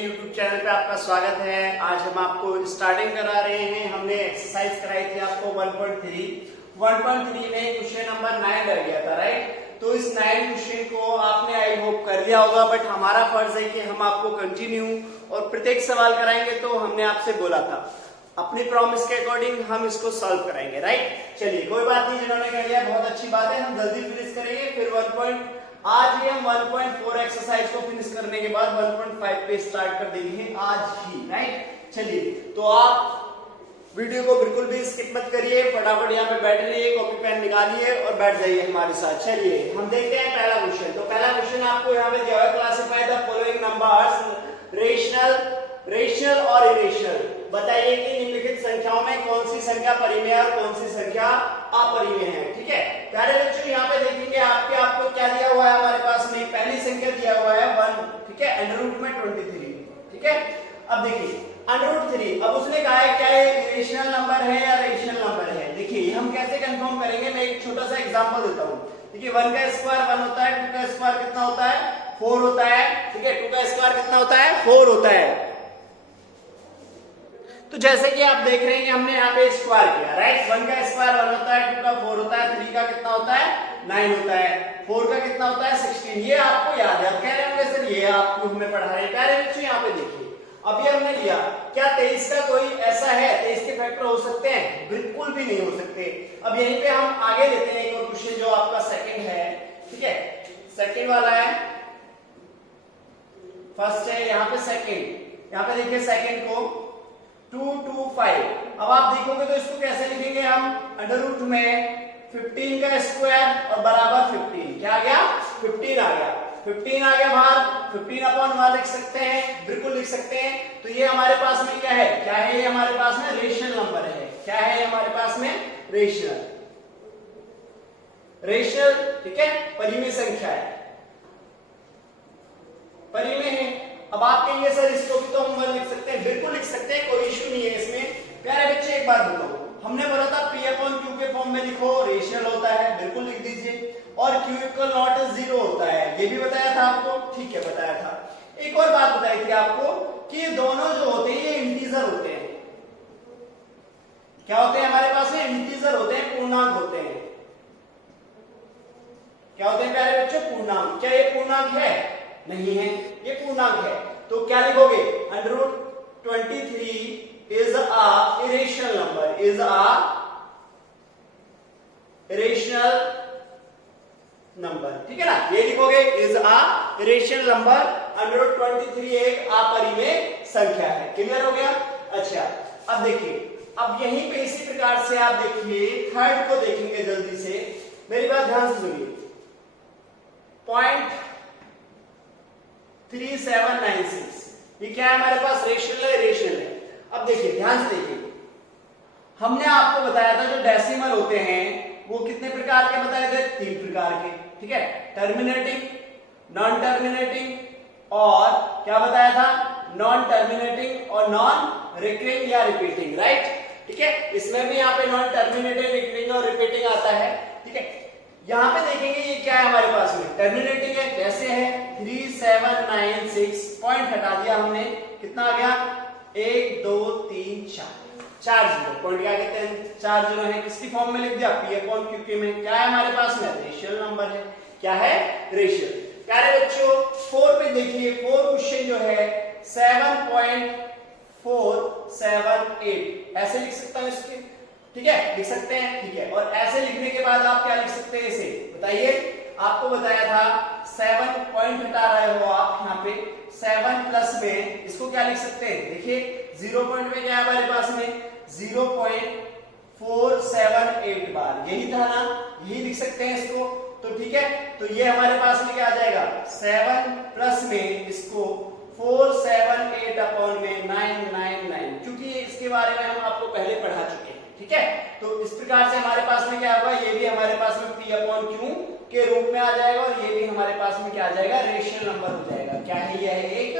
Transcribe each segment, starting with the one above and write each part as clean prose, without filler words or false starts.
YouTube channel पे आपका स्वागत है। आज हम आपको स्टार्टिंग करा रहे हैं। हमने एक्सरसाइज कराई थी आपको 1.3 में क्वेश्चन नंबर 9 रह गया था, राइट। तो इस 9 क्वेश्चन को आपने आई होप कर लिया होगा, बट हमारा फर्ज है कि हम आपको कंटिन्यू और प्रत्येक सवाल कराएंगे। तो हमने आपसे बोला था अपनी प्रॉमिस के अकॉर्डिंग हम इसको सॉल्व कराएंगे, राइट। चलिए कोई बात नहीं, जिन्होंने कह लिया बहुत अच्छी बात है, हम जल्दी फिनिश करेंगे। फिर आज ये हम 1.4 एक्सरसाइज को फिनिश करने के बाद 1.5 पे स्टार्ट कर देंगे आज ही, राइट। चलिए तो आप वीडियो को बिल्कुल भी स्किप मत करिए, फटाफट यहाँ पे बैठ रहिए, कॉपी पेन निकालिए और बैठ जाइए हमारे साथ। चलिए हम देखते हैं पहला क्वेश्चन। तो पहला क्वेश्चन आपको यहाँ पे दिया हुआ है, classify the following numbers rational और इरेशनल। बताइए कि निम्नलिखित संख्याओं में कौन सी संख्या परिमेय और कौन सी संख्या अपरिमेय है। ठीक है प्यारे बच्चों, यहाँ पे देखेंगे आपको क्या दिया हुआ है हमारे पास में। पहली संख्या दिया हुआ है 1, ठीक है, अंडर रूट में 23, ठीक है। अब देखिए अंडर रूट 3, अब उसने कहा है क्या ये इरेशनल नंबर है या रेशनल नंबर है। देखिए हम कैसे कंफर्म करेंगे, मैं एक छोटा सा एग्जांपल देता हूँ। देखिए 1 का स्क्वायर 1 होता है, 2 का स्क्वायर कितना होता है 4 होता है, ठीक है। 2 का स्क्वायर कितना होता है 4 होता है। तो जैसे कि आप देख रहे हैं हमने यहाँ पे स्क्वायर किया, राइट। 1 का स्क्वायर 1 होता है, 2 का 4 होता है, 3 का कितना होता है 9 होता है, 4 का कितना होता है 16। ये आपको याद है। आप कह रहे होंगे सर ये आपको हमें पढ़ा रहे हैं। प्यारे बच्चों यहाँ पे देखिए अभी हमने लिया, क्या 23 का कोई ऐसा है 23 के फैक्टर हो सकते हैं? बिल्कुल भी नहीं हो सकते। अब यहीं पे हम आगे लेते हैं एक और क्वेश्चन जो आपका सेकंड है, ठीक है। सेकंड वाला है, फर्स्ट है, यहाँ पे सेकंड। यहाँ पे देखिए सेकंड को 2 2 5। अब आप देखोगे तो इसको कैसे लिखेंगे हम, अंडर रूट में 15 का स्क्वायर और बराबर 15। क्या आ गया 15 आ गया, 15 आ गया बाहर, 15/1 लिख सकते हैं, बिल्कुल लिख सकते हैं। तो ये हमारे पास में क्या है ये हमारे पास में रेशनल नंबर है। क्या है ये हमारे पास में रेशनल, ठीक है, परिमेय संख्या है, परिमेय है। अब आप कहेंगे सर इसको भी तो हम 1 लिख सकते हैं, बिल्कुल लिख सकते हैं, कोई इश्यू नहीं है इसमें। प्यारे बच्चे एक बात बताओ, हमने बोला था P/Q के फॉर्म में लिखो, रेशनल होता है, बिल्कुल लिख दीजिए, और Q = not 0 होता है, ये भी बताया था आपको, ठीक है बताया था। एक और बात बताई थी आपको कि दोनों जो होते हैं ये इंटीजर होते हैं। क्या होते हैं हमारे पास में? इंटीजर होते हैं, पूर्णांक होते हैं। क्या होते हैं प्यारे बच्चों? पूर्णांक। क्या ये पूर्णांक है? नहीं है, ये पूर्णांक है। तो क्या लिखोगे, under root 23 is a irrational number, is a irrational number, ठीक है ना। ये लिखोगे is a irrational number, under root 23 एक अपरिमेय संख्या है। क्लियर हो गया? अच्छा अब देखिए, अब यहीं पे इसी प्रकार से आप देखिए थर्ड को देखेंगे जल्दी से, मेरी बात ध्यान से सुनिए। 0.3796 ये क्या है हमारे पास, रेशनल है। अब देखिए ध्यान से देखिए, हमने आपको बताया था जो डेसिमल होते हैं वो कितने प्रकार के बताए थे, 3 प्रकार के, ठीक है। टर्मिनेटिंग, नॉन टर्मिनेटिंग और क्या बताया था, नॉन टर्मिनेटिंग और नॉन रिकरिंग या रिपीटिंग, राइट। ठीक है, इसमें भी यहाँ पे नॉन टर्मिनेटिंग, रिकरिंग और रिपीटिंग आता है, ठीक है। यहाँ पे देखेंगे ये क्या है हमारे पास में, टर्मिनेटिंग है। कैसे है, 3796 पॉइंट हटा दिया हमने, कितना आ गया 1 2 3 4 जीरो, पॉइंट क्या कहते हैं 4 जीरो है। किसकी फॉर्म में लिख दिया, P/Q में। क्या है हमारे पास में, रेशनल नंबर है। क्या है, रेशनल। प्यारे बच्चों 4 पे देखिए, 4 क्वेश्चन जो है 7.478 ऐसे लिख सकता हूं इसके, ठीक है, लिख सकते हैं, ठीक है। और ऐसे लिखने के बाद आप क्या लिख सकते हैं इसे, बताइए। आपको बताया था 7 पॉइंट हटा रहे हो आप, यहाँ पे 7 प्लस में इसको क्या लिख सकते हैं, देखिए 0 पॉइंट में क्या है हमारे पास में 0.478 बार, यही था ना, यही लिख सकते हैं इसको। तो ठीक है, तो ये हमारे पास में क्या आ जाएगा, 7 प्लस में इसको 478/999, क्योंकि इसके बारे में हम आपको पहले पढ़ा चुके हैं, ठीक है। तो इस प्रकार से हमारे पास में क्या होगा, ये भी हमारे पास में P/Q के रूप में आ जाएगा, और ये भी हमारे पास में क्या आ जाएगा, रेशनल नंबर हो जाएगा। क्या है, यह एक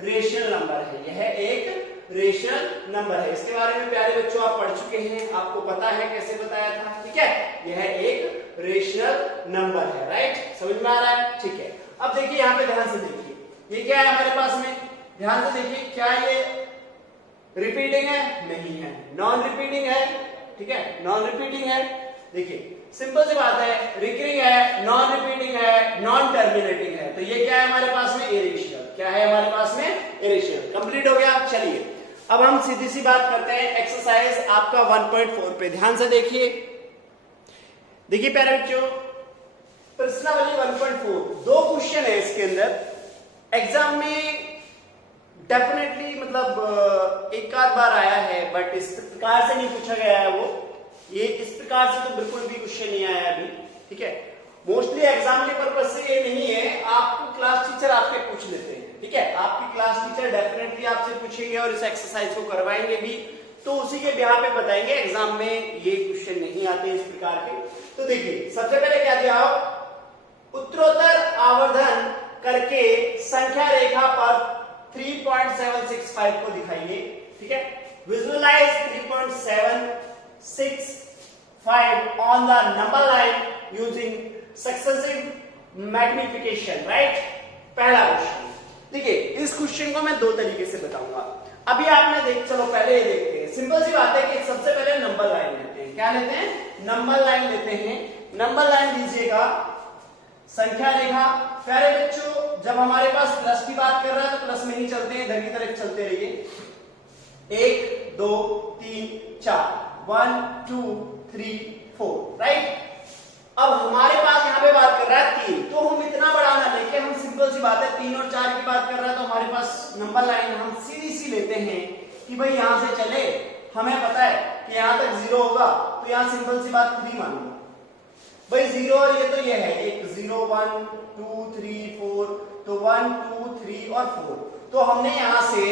रेशनल नंबर है, यह एक रेशनल नंबर है। इसके बारे में प्यारे बच्चों आप पढ़ चुके हैं, आपको पता है कैसे बताया था, ठीक है। यह एक रेशनल नंबर है, राइट, समझ में आ रहा है, ठीक है। अब देखिए यहाँ पे ध्यान से देखिए, ये क्या है हमारे पास में ध्यान से देखिए, क्या ये रिपीटिंग है? नहीं है। नॉन रिपीटिंग है, ठीक है, नॉन रिपीटिंग है। देखिए सिंपल सी बात है, रिकरिंग है, नॉन रिपीटिंग है, नॉन टर्मिनेटिंग है, तो ये क्या है हमारे पास में? इरेशनल। क्या है हमारे पास में? इरेशनल। कंप्लीट हो गया। चलिए अब हम सीधी सी बात करते हैं एक्सरसाइज आपका 1.4 पे। ध्यान से देखिए, देखिए प्यारे बच्चों, प्रश्नावली 1.4 दो क्वेश्चन है इसके अंदर। एग्जाम में डेफिनेटली मतलब एक आध बार आया है, बट इस प्रकार से नहीं पूछा गया है वो, ये इस प्रकार से तो बिल्कुल भी क्वेश्चन नहीं आया अभी, ठीक है। मोस्टली एग्जाम के पर्पज से ये नहीं है, आपको क्लास टीचर आपके पूछ लेते हैं, ठीक है, आपकी क्लास टीचर डेफिनेटली आपसे पूछेंगे और इस एक्सरसाइज को करवाएंगे भी, तो उसी के बिहाफ पे बताएंगे। एग्जाम में ये क्वेश्चन नहीं आते इस प्रकार के। तो देखिए सबसे पहले क्या दिया हो, उत्तरोत्तर आवर्धन करके संख्या रेखा पर 3.765 को दिखाइए, ठीक है। Visualise 3.765 on the number line using successive magnification, right. पहला क्वेश्चन देखिए, इस क्वेश्चन को मैं दो तरीके से बताऊंगा। अभी आपने चलो पहले ये देखते हैं। सिंपल सी बात है कि सबसे पहले नंबर लाइन लेते हैं। क्या लेते हैं? नंबर लाइन लेते हैं। नंबर लाइन लीजिएगा, संख्या रेखा। प्यारे बच्चों, जब हमारे पास प्लस की बात कर रहा है तो प्लस में ही चलते हैं, इधर की तरफ चलते रहिए। 1 2 3 4 1 2 3 4, राइट। अब हमारे पास यहाँ पे बात कर रहा है 3, तो हम इतना बड़ा ना लेके, हम सिंपल सी बात है 3 और 4 की बात कर रहा है, तो हमारे पास नंबर लाइन हम सीधी सी लेते हैं कि भाई यहां से चले, हमें पता है कि यहां तक 0 होगा, तो यहां सिंपल सी बात 3 मान लो भाई। 0 और ये तो ये है, एक 0 1 2 3 4, तो 1 2 3 और 4, तो हमने यहां से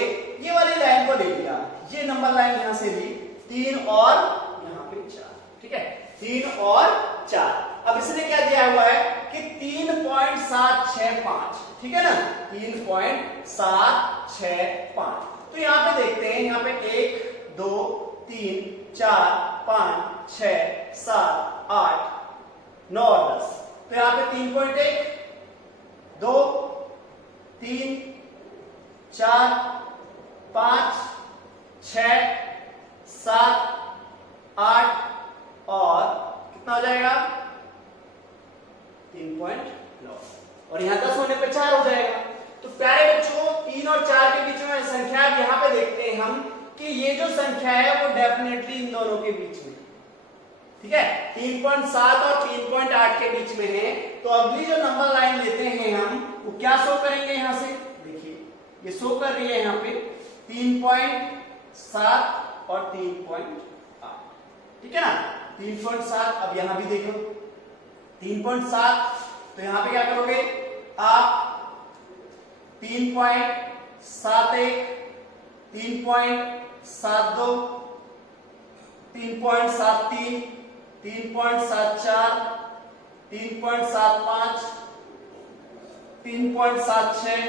ये वाली लाइन को ले लिया, ये नंबर लाइन यहां से ली, 3 और यहां पे 4, ठीक है, 3 और 4। अब इसने क्या दिया हुआ है कि 3.765, ठीक है ना, 3.765। तो यहां पे देखते हैं, यहां पे 1 2 3 4 5 6 7 8 9 और 10, तो यहां पे 3.1 2 3 4 5 6 7 8 और कितना हो जाएगा? 3.9, और यहां 10 होने पे 4 हो जाएगा। तो प्यारे बच्चों, 3 और 4 के बीच में संख्या यहां पे देखते हैं हम कि ये जो संख्या है वो डेफिनेटली इन दोनों के बीच में, ठीक है, 3.7 और 3.8 के बीच में है। तो अगली जो नंबर लाइन लेते हैं हम, वो क्या शो करेंगे? यहां से देखिए, ये शो कर रही है यहां पे 3.7 और 3.8, ठीक है ना, 3.7। अब यहां भी देखो 3.7, तो यहां पे क्या करोगे आप? 3.71 3.72 3.73 3.74 3.75 3.76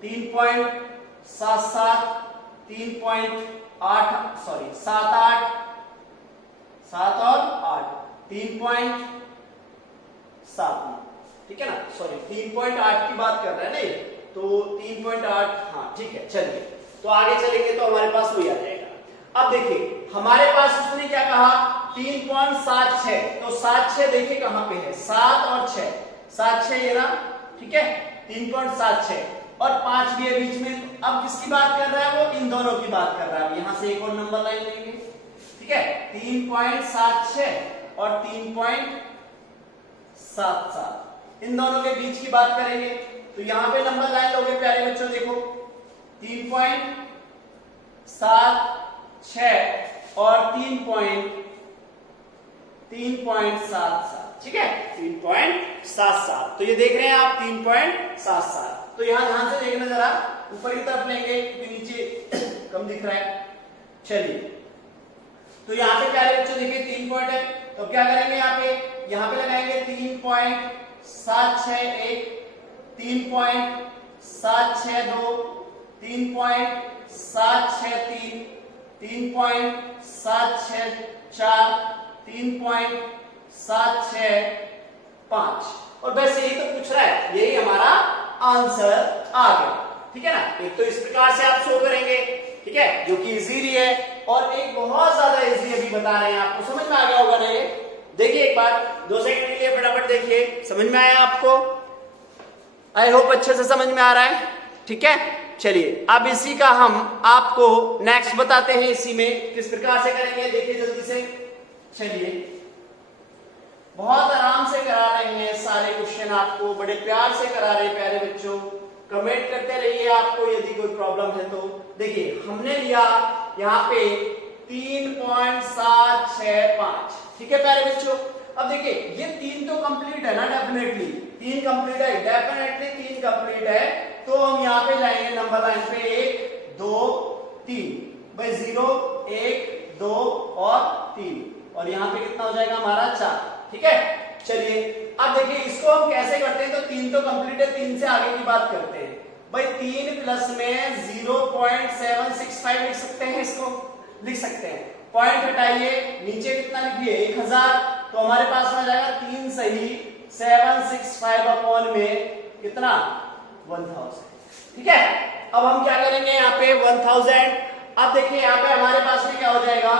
3.77 3.8 सॉरी 7 8 7 और 8 3.7, ठीक है ना, सॉरी 3.8 की बात कर रहे हैं नहीं, तो 3.8, हाँ ठीक है। चलिए तो आगे चलेंगे तो हमारे पास वही आ जाएगा। अब देखिए हमारे पास उसने क्या कहा? 3.76, तो 7 6 देखिए कहां पे है, 7 और 6, 7 6 ये रहा, ठीक है, 3.76 और 5 भी है बीच में। अब किसकी बात कर रहा है वो? इन दोनों की बात कर रहा है। यहां से एक और नंबर लाइन लेंगे, ठीक है, 3.76 और 3.77, इन दोनों के बीच की बात करेंगे। तो यहां पे नंबर लाइन लोगे प्यारे बच्चों, देखो 3.76 और 3.77, ठीक है, 3.77। तो ये देख रहे हैं आप 3.77। तो यहां ध्यान से देखना जरा, ऊपर की तरफ लेंगे क्योंकि नीचे कम दिख रहा है। चलिए तो यहां पे प्यारे बच्चों देखिए 3 पॉइंट है, तो क्या करेंगे यहाँ पे लगाएंगे 3.761 3.762 3.763 3.764 3.765, और बस यही तो पूछ रहा है, यही हमारा आंसर आ गया, ठीक है ना। एक तो इस प्रकार से आप शो करेंगे, ठीक है, जो कि इजी है, और एक बहुत ज्यादा इजी अभी बता रहे हैं आपको। समझ में आ गया होगा ना ये? देखिए एक बार 2 सेकंड के लिए फटाफट देखिए, समझ में आया आपको? आई होप अच्छे से समझ में आ रहा है, ठीक है। चलिए अब इसी का हम आपको नेक्स्ट बताते हैं, इसी में किस प्रकार से करेंगे देखिए जल्दी से। चलिए बहुत आराम से करा रहे हैं सारे क्वेश्चन आपको, बड़े प्यार से करा रहे हैं प्यारे बच्चों। कमेंट करते रहिए आपको यदि कोई प्रॉब्लम है तो। देखिए हमने लिया यहाँ पे 3.765, ठीक है प्यारे बच्चों। अब देखिए ये 3 तो कंप्लीट है ना, डेफिनेटली 3 कंप्लीट है, डेफिनेटली 3 कंप्लीट है। तो हम यहाँ पे जाएंगे नंबर लाइन पे 1 2 3, भाई 0 1 2 और 3, और यहाँ पे कितना हो जाएगा हमारा 4, ठीक है। चलिए अब देखिए इसको हम कैसे करते हैं, तो 3 तो कंप्लीट है, 3 से आगे की बात करते हैं। भाई 3 प्लस में 0.765 लिख सकते हैं, इसको लिख सकते हैं। पॉइंट हटाइए, नीचे कितना लिखिए 1000, तो हमारे पास में आ जाएगा 3 सही 765 अपॉन में कितना 1000, ठीक है। अब हम क्या करेंगे यहाँ पे 1000। अब देखिए यहाँ पे हमारे पास में क्या हो जाएगा,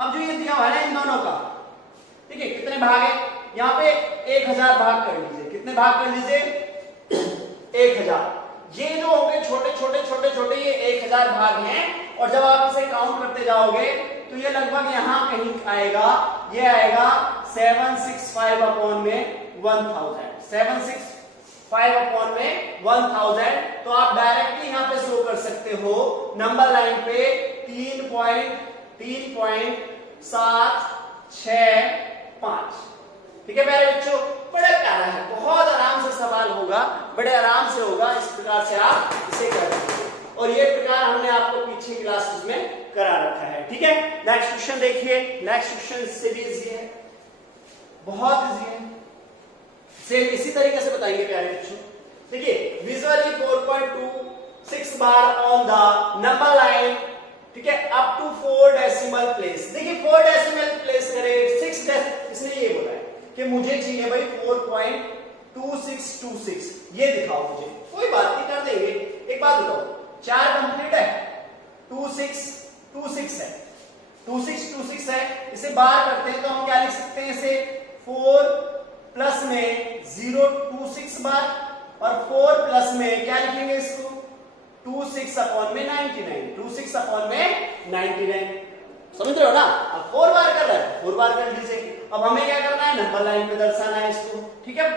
अब जो ये दिया हुआ है ना इन दोनों का, ठीक है, कितने भाग है यहाँ पे 1000 भाग कर लीजिए, कितने भाग कर लीजिए 1000। ये जो होंगे छोटे छोटे छोटे छोटे ये 1000 भाग हैं, और जब आप इसे काउंट करते जाओगे तो ये लगभग यहाँ कहीं आएगा, ये आएगा 765 अपॉन में 1000, 765 अपॉन में 1000। तो आप डायरेक्टली यहाँ पे शो कर सकते हो नंबर लाइन पे 3.765, ठीक है प्यारे बच्चों। बड़ा प्यारा है, बहुत आराम से सवाल होगा, बड़े आराम से होगा, इस प्रकार से आप इसे कर सकते हैं। और ये प्रकार हमने आपको पीछे क्लासेस में करा रखा है, ठीक है। नेक्स्ट क्वेश्चन देखिए, नेक्स्ट क्वेश्चन इससे भी इजी है, बहुत इजी है, सेम इसी तरीके से बताइए प्यारे बच्चों। देखिए visually 4.26 bar on the number line, ठीक है, अप टू 4 डेसिमल प्लेस। देखिए 4 डेसिमल प्लेस करे, 6 इसने ये बोला है कि मुझे चाहिए भाई 4.2626, ये दिखाओ मुझे। कोई बात नहीं, कर देंगे। एक बात बताओ, 4 कंप्लीट है, 2626 है, 2626 है, इसे बाहर करते हैं तो हम क्या लिख सकते हैं, इसे 4 प्लस में 026 बार, और 4 प्लस में क्या लिखेंगे इसको 26 अपॉन में 99, 26 अपॉन में 99, समझ रहे हो ना। अब 4 बार कर रहा है, 4 बार कर लीजिए। अब हमें क्या करना है, नंबर लाइन पे दर्शाना है इसको, ठीक है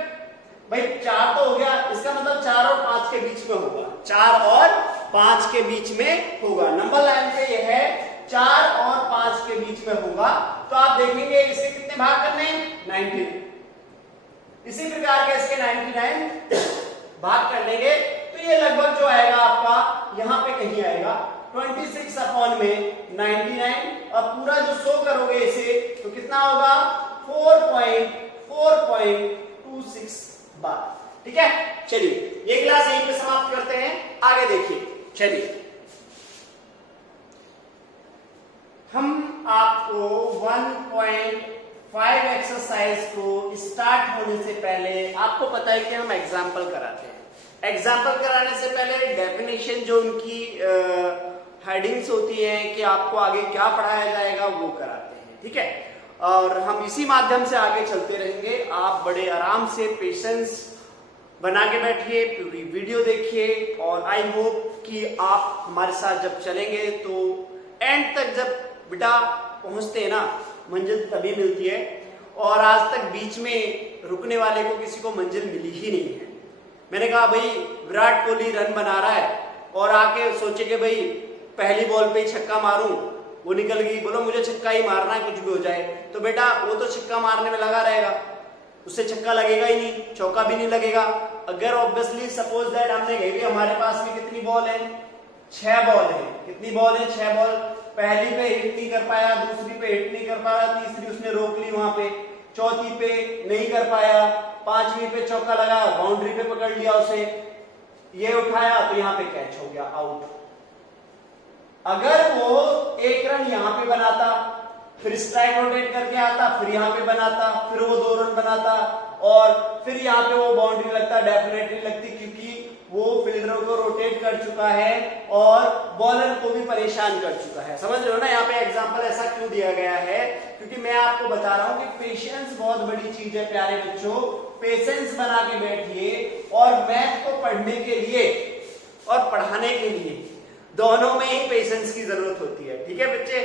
भाई। 4 तो हो गया, इसका मतलब 4 और 5 के बीच में होगा, 4 और 5 के बीच में होगा, नंबर लाइन पे ये है 4 और 5 के बीच में होगा। तो आप देखेंगे इसके कितने भाग करने हैं 19, इसी प्रकार के इसके 99 भाग कर लेंगे, तो ये लगभग जो आएगा आपका यहाँ पे कहीं आएगा 26 अपॉन में 99, और पूरा जो शो करोगे इसे तो कितना होगा 4.26 बार, ठीक है। चलिए ये क्लास यहीं पे समाप्त करते हैं, आगे देखिए। चलिए हम आपको 1.5 एक्सरसाइज को स्टार्ट होने से पहले, आपको पता है कि हम एग्जाम्पल कराते हैं, एग्जाम्पल कराने से पहले डेफिनेशन जो उनकी हेडिंग्स होती है कि आपको आगे क्या पढ़ाया जाएगा वो कराते हैं, ठीक है। और हम इसी माध्यम से आगे चलते रहेंगे। आप बड़े आराम से पेशेंस बना के बैठिए, पूरी वीडियो देखिए, और आई होप कि आप हमारे साथ जब चलेंगे तो एंड तक जब बेटा पहुंचते हैं ना, मंजिल तभी मिलती है, और आज तक बीच में रुकने वाले को किसी को मंजिल मिली ही नहीं है। मैंने कहा भाई विराट कोहली रन बना रहा है और आके सोचे कि भाई पहली बॉल पे ही छक्का मारूं, वो निकल गई, बोलो मुझे छक्का ही मारना है कुछ भी हो जाए, तो बेटा वो तो छक्का मारने में लगा रहेगा, उससे छक्का लगेगा ही नहीं, चौका भी नहीं लगेगा। अगर ऑब्वियसली सपोज दैट हमने कही हमारे पास में कितनी बॉल है 6 बॉल है, कितनी बॉल है 6 बॉल, पहली पे हिट नहीं कर पाया, दूसरी पे हिट नहीं कर पाया, तीसरी उसने रोक ली वहां पे, चौथी पे नहीं कर पाया, 5वीं पे चौका लगा, बाउंड्री पे पकड़ लिया उसे, ये उठाया तो यहाँ पे कैच हो गया, आउट। अगर वो 1 रन यहाँ पे बनाता, फिर स्ट्राइक रोटेट करके आता, फिर यहाँ पे बनाता, फिर वो 2 रन बनाता, और फिर यहाँ पे वो बाउंड्री लगता, डेफिनेटली लगती, क्योंकि वो फील्डरों को रोटेट कर चुका है और बॉलर को भी परेशान कर चुका है। समझ रहे हो ना, यहाँ पे एग्जांपल ऐसा क्यों दिया गया है, क्योंकि मैं आपको बता रहा हूँ कि पेशेंस बहुत बड़ी चीज है प्यारे बच्चों। पेशेंस बना के बैठिए और मैथ को पढ़ने के लिए और पढ़ाने के लिए दोनों में ही पेशेंस की जरूरत होती है। ठीक है बच्चे,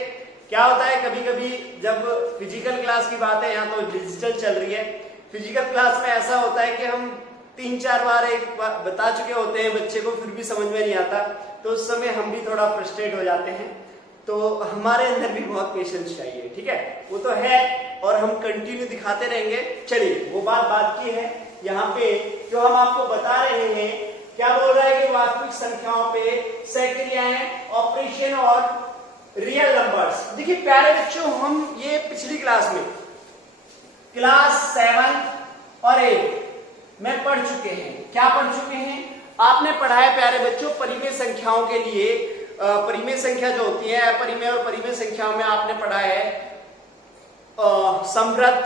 क्या होता है कभी कभी जब फिजिकल क्लास की बात है, यहाँ तो डिजिटल चल रही है, फिजिकल क्लास में ऐसा होता है कि हम 3-4 बार एक बार बता चुके होते हैं बच्चे को, फिर भी समझ में नहीं आता, तो उस समय हम भी थोड़ा फ्रस्ट्रेट हो जाते हैं। तो हमारे अंदर भी बहुत पेशेंस चाहिए, ठीक है, वो तो है और हम कंटिन्यू दिखाते रहेंगे। चलिए वो बात की है। यहाँ पे जो हम आपको बता रहे हैं, क्या बोल रहा है कि वास्तविक संख्याओं पे सेकंड ऑपरेशन और रियल नंबर्स। देखिए प्यारे बच्चों, हम ये पिछली क्लास में क्लास 7 और 8 में पढ़ चुके हैं। क्या पढ़ चुके हैं? आपने पढ़ा है प्यारे बच्चों परिमेय संख्याओं के लिए, परिमेय संख्या जो होती है, अपरिमेय और परिमेय संख्याओं में आपने पढ़ा है समवृत्त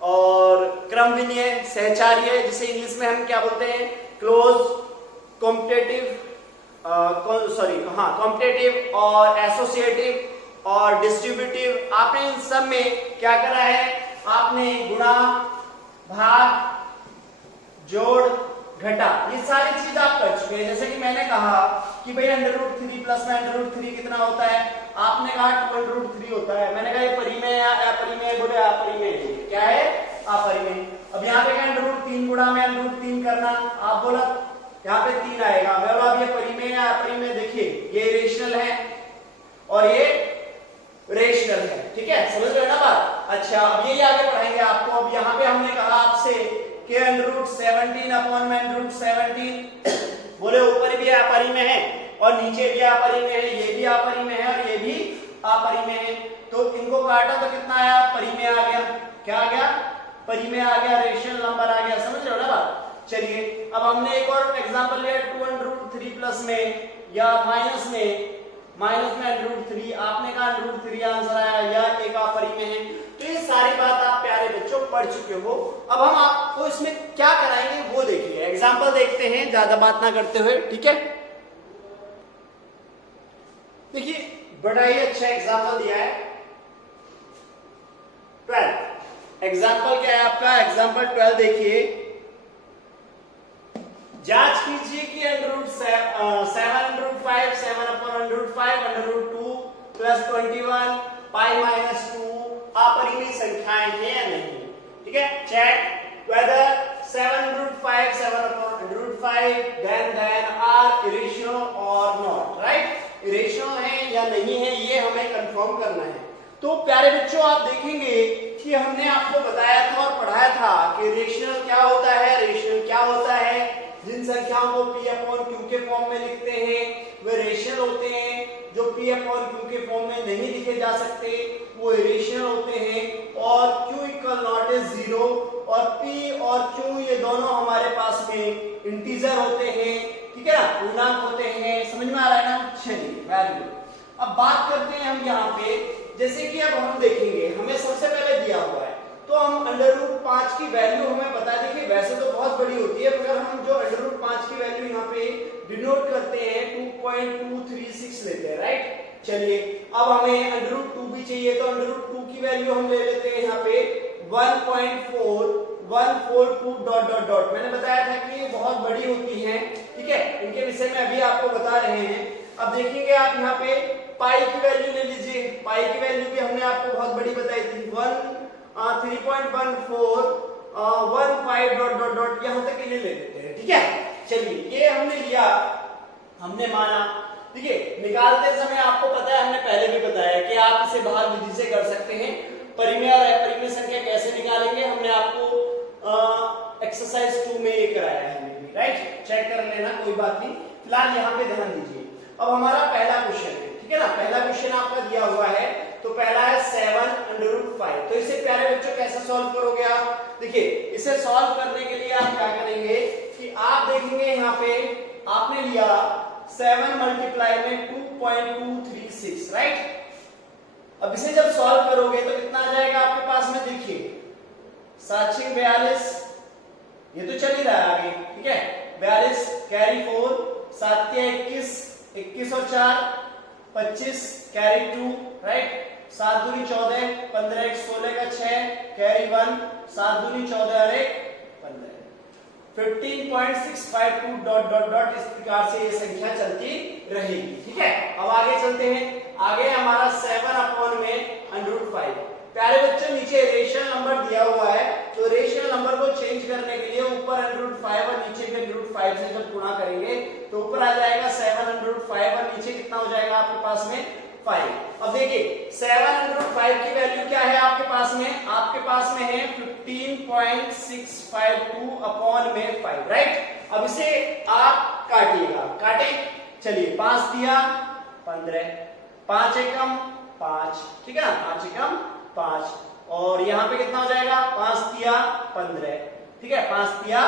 और क्रमविन्य, सहचार्य, जिसे इंग्लिश में हम क्या बोलते हैं, क्लोज, कॉम्पिटेटिव, कॉम्पिटेटिव और एसोसिएटिव और डिस्ट्रीब्यूटिव। आपने इन सब में क्या करा है, आपने गुणा, भाग, जोड़, घटा, ये सारी चीज आप कर चुके हैं। जैसे कि मैंने कहा कि भाई √3 प्लस में √3 कितना होता है, आपने कहा 2√3 होता है। मैंने कहा ये परिमेय या अपरिमेय, बोले अपरिमेय। क्या है? अपरिमेय। अब यहाँ पे क्या √3 गुणा में √3 करना, आप बोला यहाँ पे 3 आएगा। मैं बोला अब ये परिमेय या अपरिमेय, देखिए ये रेशनल है और ये रेशनल है। ठीक है, समझ रहे हो ना बात? अच्छा, अब ये आगे पढ़ाएंगे आपको। अब यहाँ पे हमने कहा आपसे कि √17 अपॉन में √17, बोले ऊपर भी अपरिमेय है और नीचे भी अपरिमेय है, ये भी अपरिमेय है और ये भी अपरिमेय है। तो इनको काटा तो कितना आया? परिमेय आ गया। क्या आ गया? परिमेय आ गया, रेशनल नंबर आ गया। समझ रहे हो ना बात? चलिए अब हमने एक और एग्जांपल लिया 2√3 प्लस में या माइनस में √3, आपने कहा √3 आंसर आया या एक अपरिमेय है। तो ये सारी बात आप प्यारे बच्चों पढ़ चुके हो। अब हम आपको इसमें क्या कराएंगे वो देखिए, एग्जांपल देखते हैं ज्यादा बात ना करते हुए। ठीक है, देखिए बड़ा ही अच्छा एग्जांपल दिया है 12। एग्जांपल क्या है आपका? एग्जांपल 12 देखिए, जांच कीजिए कि √7 √5 7 अपॉन √5 √2 प्लस 21 पाई माइनस 2 अपरिमेय संख्याएं हैं या नहीं। ठीक है, check whether 7 √5 7 upon √5 then are irrational और नॉट। राइट, इरेशनल है या नहीं है, ये हमें कंफर्म करना है। तो प्यारे बच्चों आप देखेंगे कि हमने आपको बताया था और पढ़ाया था कि रेशनल क्या होता है। रेशनल क्या होता है? जिन संख्याओं को P अपॉन Q के फॉर्म में लिखते हैं वे रेशनल होते हैं। जो P अपॉन Q के फॉर्म में नहीं लिखे जा सकते वो इरेशनल होते हैं। और Q इक्वल नॉट इज 0 और P और Q ये दोनों हमारे पास में इंटीजर होते हैं। ठीक है ना, पूर्णांक होते हैं। समझ में आ रहा है ना? चलिए वेरी गुड। अब बात करते हैं हम यहाँ पे, जैसे कि अब हम देखेंगे हमें सबसे पहले दिया हुआ है तो हम √5 की वैल्यू हमें बता दें कि वैसे तो बहुत बड़ी होती है, मगर हम जो √5 की वैल्यू यहाँ पे डिनोट करते हैं 2.236 लेते हैं। राइट, चलिए अब हमें √2 भी चाहिए तो √2 की वैल्यू हम ले लेते हैं यहाँ पे 1.4142 मैंने बताया था कि ये बहुत बड़ी होती है। ठीक है, इनके विषय में अभी आपको बता रहे हैं। अब देखेंगे आप यहाँ पे पाई की वैल्यू ले लीजिए। पाई की वैल्यू भी हमने आपको बहुत बड़ी बताई थी 3.1415 यहां तक इन्हें ले लेते हैं। ठीक है, चलिए ये हमने लिया, हमने माना। ठीक है, निकालते समय आपको पता है, हमने पहले भी बताया कि आप इसे बाहर विधि से कर सकते हैं। परिमेय और अपरिमेय संख्या कैसे निकालेंगे हमने आपको एक्सरसाइज 2 में ये कराया है। राइट, चेक कर लेना, कोई बात नहीं। फिलहाल यहाँ पे ध्यान दीजिए। अब हमारा पहला क्वेश्चन है, ठीक है ना, पहला क्वेश्चन आपका दिया हुआ है। तो पहला है 7√5। तो इसे प्यारे बच्चों कैसे सॉल्व करोगे आप? देखिए इसे सॉल्व करने के लिए आप क्या करेंगे कि आप देखेंगे यहाँ पे आपने लिया 7 मल्टीप्लाई में 2.236। राइट, अब इसे जब सॉल्व करोगे तो कितना आ जाएगा आपके पास में? देखिए 7 42, ये तो चल ही रहा है आगे। ठीक है, 42 कैरी 4, 7 के 21, 21 और 4 25, कैरी 2, राइट। 7 दूनी 14, 15 1 16 का 6, कैरी 1, 7 दूनी 14 और 1 15, 15.652 डॉट डॉट डॉट। इस प्रकार से ये संख्या चलती रहेगी, ठीक है। अब आगे चलते हैं। आगे हमारा 7 अपॉन में √5। प्यारे बच्चों, नीचे रेशनल नंबर दिया हुआ है, तो रेशनल नंबर को चेंज करने के लिए ऊपर √5 और नीचे के √5 से जब गुणा करेंगे तो ऊपर आ जाएगा 7/5 और नीचे कितना हो जाएगा आपके पास में 5। अब देखिए 7/5 की वैल्यू क्या है आपके पास में? आपके पास में है 15.652 अपॉन में 5, राइट। अब इसे आप काटिएगा, काटे। चलिए 5 दिया 15, 5 एकम 5, ठीक है ना, 5 एकम 5, और यहाँ पे कितना हो जाएगा? 5 दिया 15, ठीक है, 5 दिया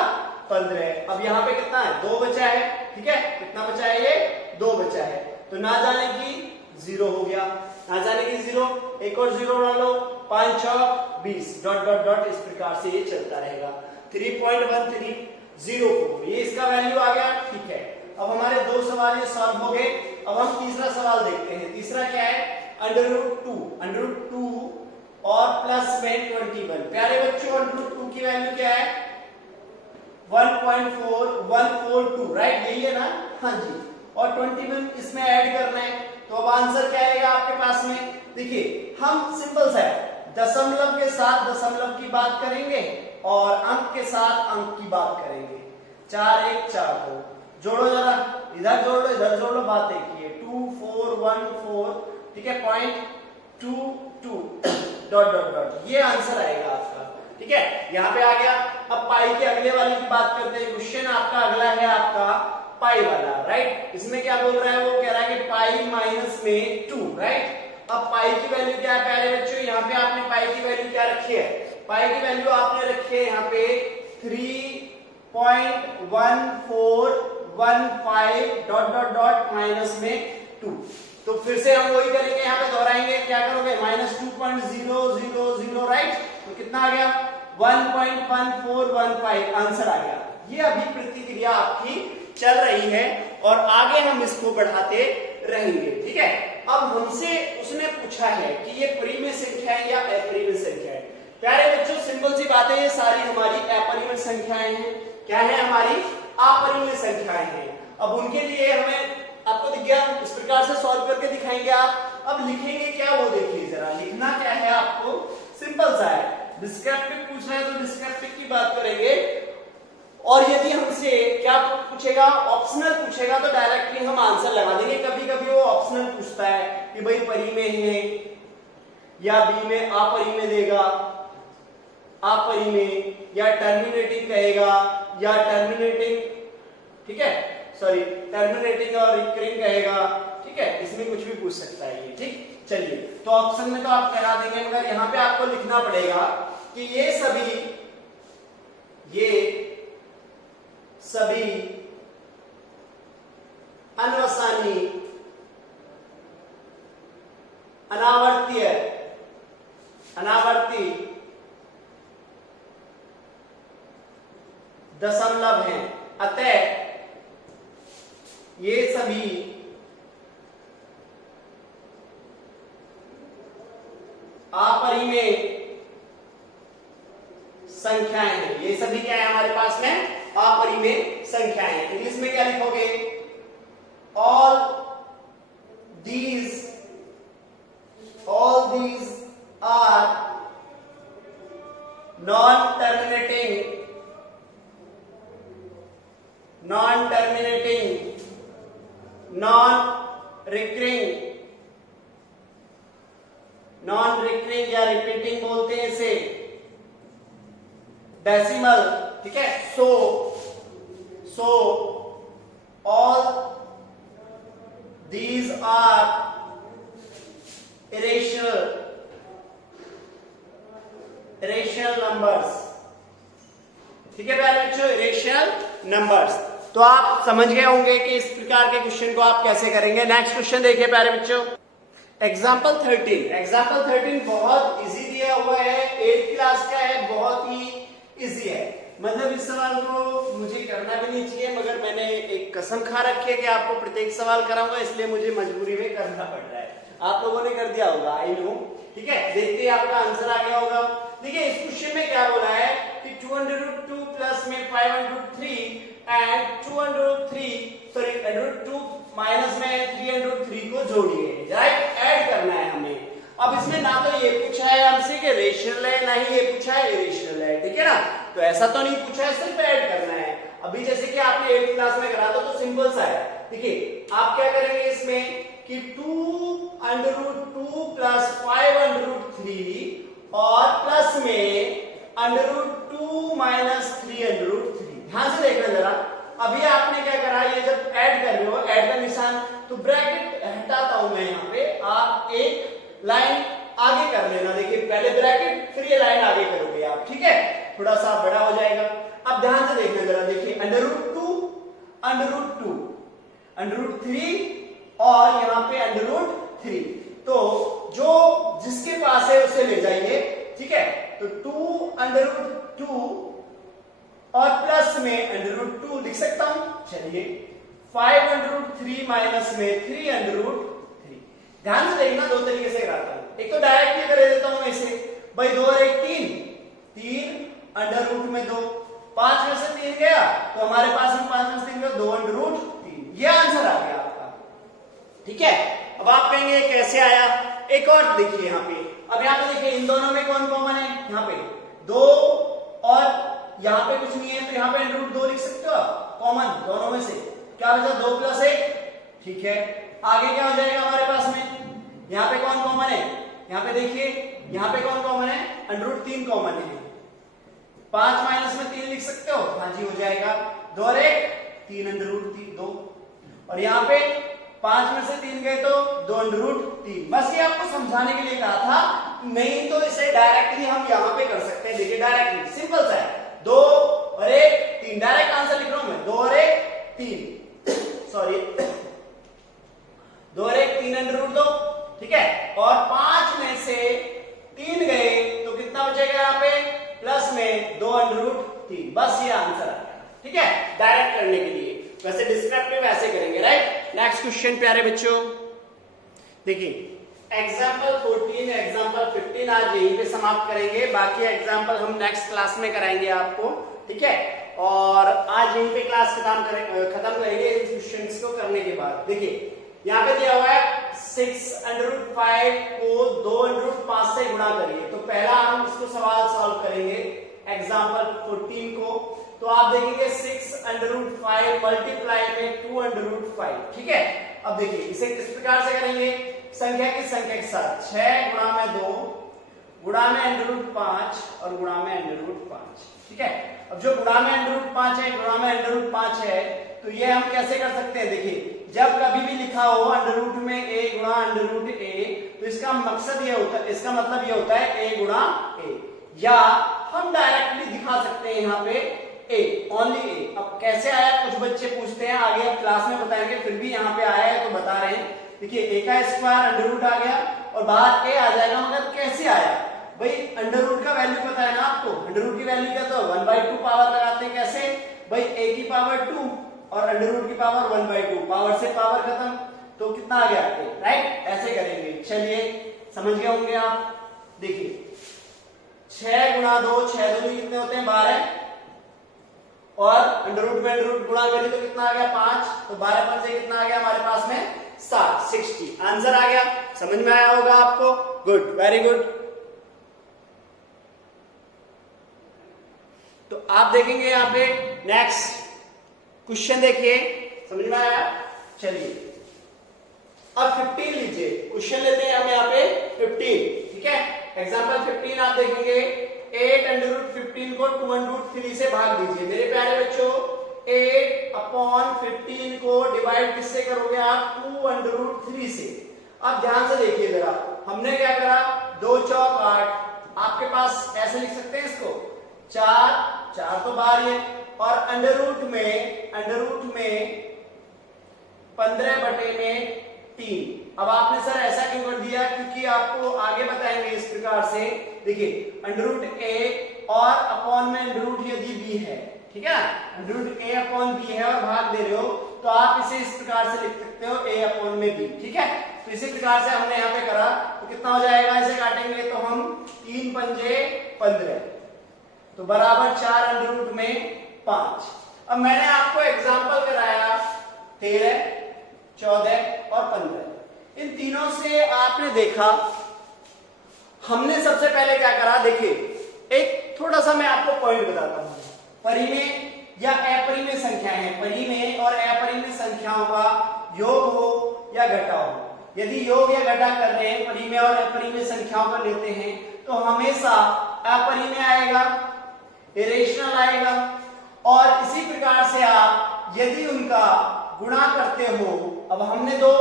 15। अब यहाँ पे कितना है? 2 बचा है, ठीक है। कितना बचा है? ये 2 बचा है, तो ना जाने की 0 हो गया, ना जाने की 0, एक और 0 डालो, 5 और 20 डॉट डॉट डॉट। इस प्रकार से ये चलता रहेगा। 3.1304, ये इसका वैल्यू आ गया, ठीक है। अब हमारे 2 सवाल ये सॉल्व हो गए। अब हम तीसरा सवाल देखते हैं। तीसरा क्या है? √2 और प्लस में 21। प्यारे बच्चों, √2 की वैल्यू क्या है? 1.4142, राइट, यही है ना? हाँ जी। और 21 इसमें ऐड करना है, तो अब आंसर क्या आएगा आपके पास में? देखिए हम सिंपल सा है, दशमलव के साथ दशमलव की बात करेंगे और अंक के साथ अंक की बात करेंगे। 4 1 4 2, जोड़ो जरा, इधर जोड़ लो इधर जोड़ लो, बात एक ही है। 2414, ठीक है, 0.22 डॉट डॉट डॉट, ये आंसर आएगा आपका, ठीक है। यहाँ पे आ गया। अब पाई के अगले वाले की बात करते हैं। क्वेश्चन आपका अगला है आपका पाई वाला, राइट। इसमें क्या बोल रहा है? वो कह रहा है कि पाई माइनस में 2, राइट। अब पाई की वैल्यू क्या है प्यारे बच्चों? यहाँ पे आपने पाई की वैल्यू क्या रखी है? पाई की वैल्यू आपने रखी है यहाँ पे 3.1415 डॉट डॉट डॉट माइनस में 2। तो फिर से हम वही करेंगे, यहाँ पे दोहराएंगे। क्या करोगे? -2.000, राइट। तो कितना आ गया? 1.1415 आंसर आ गया। ये अभी प्रतिक्रिया आपकी चल रही है और आगे हम इसको बढ़ाते रहेंगे, ठीक है। अब हमसे उसने पूछा है कि ये परिमेय संख्या है या अपरिमेय संख्या है। प्यारे बच्चों, सिंपल सी बात है, ये सारी हमारी अपरिमेय संख्याएं हैं। क्या है? हमारी अपरिमेय संख्याएं हैं। अब उनके लिए हमें, आपको दिख गया, इस प्रकार से सॉल्व करके दिखाएंगे आप। अब लिखेंगे क्या, वो देखिए जरा। लिखना क्या है आपको? सिंपल सा है। डिस्क्रिप्टिव पूछ रहा है तो डिस्क्रिप्टिव की बात करेंगे, और यदि हमसे क्या पूछेगा, ऑप्शनल पूछेगा, तो डायरेक्टली हम आंसर लगा देंगे। कभी कभी वो ऑप्शनल पूछता है कि भाई परिमेय है या बी में अपरिमेय देगा, अपरिमेय, या टर्मिनेटिंग कहेगा या टर्मिनेटिंग, ठीक है, सॉरी, टर्मिनेटिंग और रिकरिंग कहेगा, ठीक है, इसमें कुछ भी पूछ सकता है ये, ठीक। चलिए, तो ऑप्शन में तो आप लगा देंगे, मगर यहाँ पे आपको लिखना पड़ेगा कि ये सभी अनवसानी अनावर्ती दशमलव हैं, अतः ये सभी अपरिमेय संख्याएं हैं। ये सभी क्या है हमारे पास में? अपरिमेय संख्याएं हैं। इंग्लिश में क्या लिखोगे? All these are non-terminating, non-recurring या रिपीटिंग बोलते हैं इसे, डेसिमल, ठीक है। सो all these are irrational numbers, ठीक है प्यारे बच्चों, irrational numbers। तो आप समझ गए होंगे कि इस प्रकार के क्वेश्चन को आप कैसे करेंगे। नेक्स्ट क्वेश्चन देखिए प्यारे बच्चों, एग्जाम्पल 13 बहुत इजी दिया हुआ है, 8th क्लास का है, बहुत ही इजी है। मतलब इस सवाल को मुझे करना भी नहीं चाहिए, मगर मैंने एक कसम खा रखी है कि आपको प्रत्येक सवाल कराऊंगा, इसलिए मुझे मजबूरी में करना पड़ रहा है। आप लोगों ने कर दिया होगा, आई नो। ठीक है, देखते हैं आपका आंसर आ गया होगा। देखिए इस क्वेश्चन में क्या बोला है कि 2√2 प्लस में 5√3 एंड 2√2 माइनस में 3√3 को जोड़िए, राइट, ऐड करना है हमें। अब इसमें ना तो ये पूछा है हमसे कि रेशनल है, ना ही ये पूछा है इरेशनल है, ठीक है ना। तो ऐसा तो नहीं पूछा है, सिर्फ ऐड करना है। अभी जैसे कि आपने 8th क्लास में करा था तो सिंपल सा है। देखिए आप क्या करेंगे इसमें कि 2√2 प्लस 5√3 और प्लस में √2 माइनस 3√3। ध्यान से देखना जरा, अभी आपने क्या करा, ये जब ऐड कर रहे हो, ऐड का निशान, तो ब्रैकेट हटाता हूं मैं यहाँ पे, आप एक लाइन आगे कर लेना। देखिए पहले ब्रैकेट फिर ये लाइन आगे करोगे आप, ठीक है, थोड़ा सा बड़ा हो जाएगा। अब ध्यान से देखना जरा, देखिए √2 √3 और यहाँ पे √3, तो जो जिसके पास है उसे ले जाइए, ठीक है। तो 2√2 और प्लस में √2 लिख सकता हूं, चलिए 5√3 माइनस में 3√3। ध्यान से देखना, दो तरीके से कराता हूं, एक तो डायरेक्ट ही कर देता हूं ऐसे, भाई 2 और 1 3 √2 5 में से 3 गया, तो हमारे पास में 5 में से 3 गया, 2√3, ये आंसर आ गया आपका, ठीक है। अब आप कहेंगे कैसे आया, एक और देखिए यहाँ पे, अब यहाँ पे देखिए इन दोनों में कौन कॉमन है, यहाँ पे 2 और यहाँ पे कुछ नहीं है, तो यहाँ पे √2 लिख सकते हो आप, कॉमन दोनों में से क्या बचा, 2 + 1, ठीक है। आगे क्या हो जाएगा हमारे पास में, यहाँ पे कौन कॉमन है, यहाँ पे देखिए यहाँ पे कौन कॉमन है, √3 कॉमन है, 5 माइनस में 3 लिख सकते हो, हाँ जी हो जाएगा, 2 और 1 3 2, और यहाँ पे 5 में से 3 गए तो 2√3। बस ये आपको समझाने के लिए कहा था, नहीं तो इसे डायरेक्टली हम यहाँ पे कर सकते हैं। देखिए डायरेक्टली सिंपल सा है, 2 और 1 3, डायरेक्ट आंसर लिख रहा हूं मैं, 2 और 1 3, सॉरी 2 और 1 3√2, ठीक है, और 5 में से 3 गए तो कितना बचेगा यहाँ पे, प्लस में 2√3। बस ये आंसर आ गया, ठीक है, डायरेक्ट करने के लिए। वैसे डिस्क्रिप्टिव ऐसे करेंगे, राइट। नेक्स्ट क्वेश्चन प्यारे बच्चों, देखिए एग्जाम्पल 14 एग्जाम्पल 15 आज यहीं पे समाप्त करेंगे, बाकी एग्जाम्पल हम नेक्स्ट क्लास में कराएंगे आपको, ठीक है। और आज यहीं पे क्लास खत्म करेंगे इन क्वेश्चंस को करने के बाद। देखिए यहाँ पे दिया हुआ है 6√5 को 2√5 से गुणा करिए, तो पहला हम इसको सवाल सॉल्व करेंगे एग्जाम्पल 14 को। तो आप देखेंगे 6√5 मल्टीप्लाई में 2√5, ठीक है। अब देखिए इसे किस प्रकार से करेंगे, संख्या की संख्या के साथ 6 गुणा में 2 गुणा में √5 और गुणा में √5, ठीक है। अब जो गुणा में √5 है, गुणा में √5 है, तो ये हम कैसे कर सकते हैं, देखिए जब कभी भी लिखा हो अंडर में a गुणा √a, तो इसका मकसद ये होता है, इसका मतलब ये होता है a गुणा a, या हम डायरेक्टली दिखा सकते हैं यहाँ पे a, ओनली a। अब कैसे आया, कुछ बच्चे पूछते हैं, आगे अब क्लास में बताएंगे, फिर भी यहाँ पे आया है तो बता रहे हैं। देखिए a का स्क्वायर अंडर आ गया और बाहर a आ जाएगा, मगर कैसे आया भाई, अंडर का वैल्यू पता है ना आपको, अंडर की वैल्यू क्या, तो 1/2 पावर लगाते हैं, कैसे भाई a की पावर 2 और अंडर की पावर 1/2, पावर से पावर खत्म, तो कितना आ गया a, राइट। ऐसे करेंगे, चलिए समझ गए होंगे आप। देखिए 6 गुणा 2, 6 दूनी कितने होते हैं 12, और अंडर में अंडर गुणा करें तो कितना आ गया 5, तो 12 से कितना आ गया हमारे पास में 7, 60 आंसर आ गया। समझ में आया होगा आपको, गुड, वेरी गुड। तो आप देखेंगे यहाँ पे नेक्स्ट क्वेश्चन, देखिए समझ में आया, चलिए अब 15 लीजिए, क्वेश्चन लेते हैं हम यहाँ पे 15, ठीक है। एग्जांपल 15 आप देखेंगे 8√15 को 2√3 से भाग दीजिए। मेरे प्यारे बच्चों 8/15 को डिवाइड किससे करोगे आप, 2√3 से। अब ध्यान से देखिए जरा, हमने क्या करा, 2 चौक 8, आपके पास ऐसे लिख सकते हैं इसको, 4 तो बाहर है, और अंडर रूट में 15/3, अब आपने सर ऐसा क्यों कर दिया, क्योंकि आपको आगे बताएंगे इस प्रकार से। देखिए अंडर रूट ए और अपॉन में अंडर रूट यदि बी है, ठीक है, अंडर रूट ए अपॉन बी है और भाग दे रहे हो तो आप इसे इस प्रकार से लिख सकते हो ए अपॉन में बी, ठीक है। तो इसी प्रकार से हमने यहाँ पे करा तो कितना हो जाएगा, इसे काटेंगे तो हम 3 पंजे 15 तो बराबर 4 अंडर रूट में 5। अब मैंने आपको एग्जाम्पल कराया 13, 14 और 15। इन तीनों से आपने देखा, हमने सबसे पहले क्या करा, देखिए एक थोड़ा सा मैं आपको पॉइंट बताता हूं। परिमेय या अपरिमेय संख्याएं हैं, परिमेय और अपरिमेय संख्याओं का योग हो या घटा हो, यदि योग या घटा कर रहे हैं, परिमेय और अपरिमेय संख्याओं का लेते हैं तो हमेशा अपरिमेय आएगा, इरेशनल आएगा। और इसी प्रकार से आप यदि उनका गुणा करते हो, अब हमने दो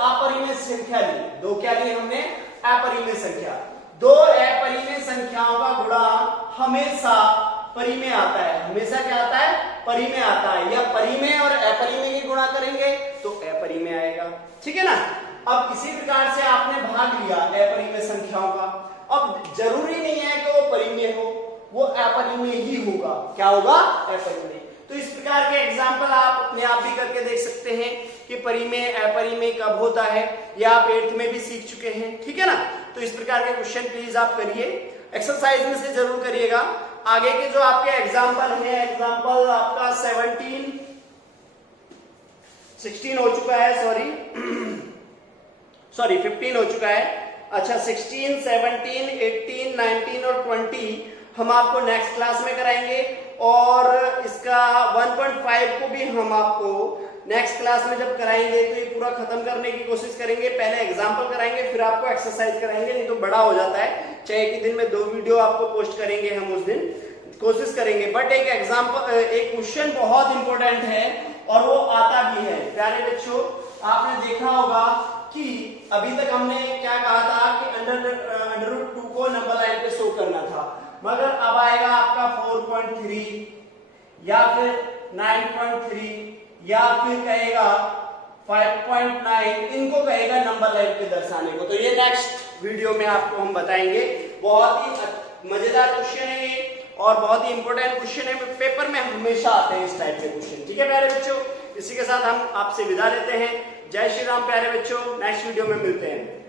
अपरिमेय संख्या ली, दो क्या ली हमने, अपरिमेय संख्या, दो अपरिमेय संख्याओं का गुणा हमेशा परिमेय आता है, हमेशा क्या आता है, परिमेय आता है। या परिमेय और अपरिमेय की गुणा करेंगे तो अपरिमेय आएगा, ठीक है ना। अब इसी प्रकार से आपने भाग लिया अपरिमेय संख्याओं का, अब जरूरी नहीं है कि वो परिमेय हो, वो अपरिमेय ही होगा, क्या होगा, अपरिमेय। तो इस प्रकार के एग्जाम्पल आप अपने आप भी करके देख सकते हैं कि परिमेय अपरिमेय कब होता है, या आप 8th में भी सीख चुके हैं, ठीक है ना। तो इस प्रकार के क्वेश्चन प्लीज आप करिए, एक्सरसाइज में से जरूर करिएगा। आगे के जो आपके एग्जाम्पल है, एग्जाम्पल आपका 16 हो चुका है, सॉरी 15 हो चुका है। अच्छा 16, 17, 18, 19 और 20 हम आपको नेक्स्ट क्लास में कराएंगे, और इसका 1.5 को भी हम आपको नेक्स्ट क्लास में जब कराएंगे तो ये पूरा खत्म करने की कोशिश करेंगे। पहले एग्जाम्पल कराएंगे, फिर आपको एक्सरसाइज कराएंगे, नहीं तो बड़ा हो जाता है। चाहे एक ही दिन में 2 वीडियो आपको पोस्ट करेंगे हम, उस दिन कोशिश करेंगे। बट एक एग्जाम्पल, एक क्वेश्चन बहुत इंपॉर्टेंट है और वो आता भी है। प्यारे बच्चों, आपने देखा होगा कि अभी तक हमने क्या कहा था कि अंडर रूट 2 को नंबर लाइन पे शो करना था, मगर अब आएगा आपका 4.3 या फिर 9.3 या फिर कहेगा 5.9, इनको कहेगा नंबर लाइन पे दर्शाने को। तो ये नेक्स्ट वीडियो में आपको हम बताएंगे। बहुत ही मजेदार क्वेश्चन है ये और बहुत ही इंपॉर्टेंट क्वेश्चन है, पेपर में हमेशा आते हैं इस टाइप के क्वेश्चन, ठीक है प्यारे बच्चों। इसी के साथ हम आपसे विदा लेते हैं। जय श्री राम प्यारे बच्चों, नेक्स्ट वीडियो में मिलते हैं।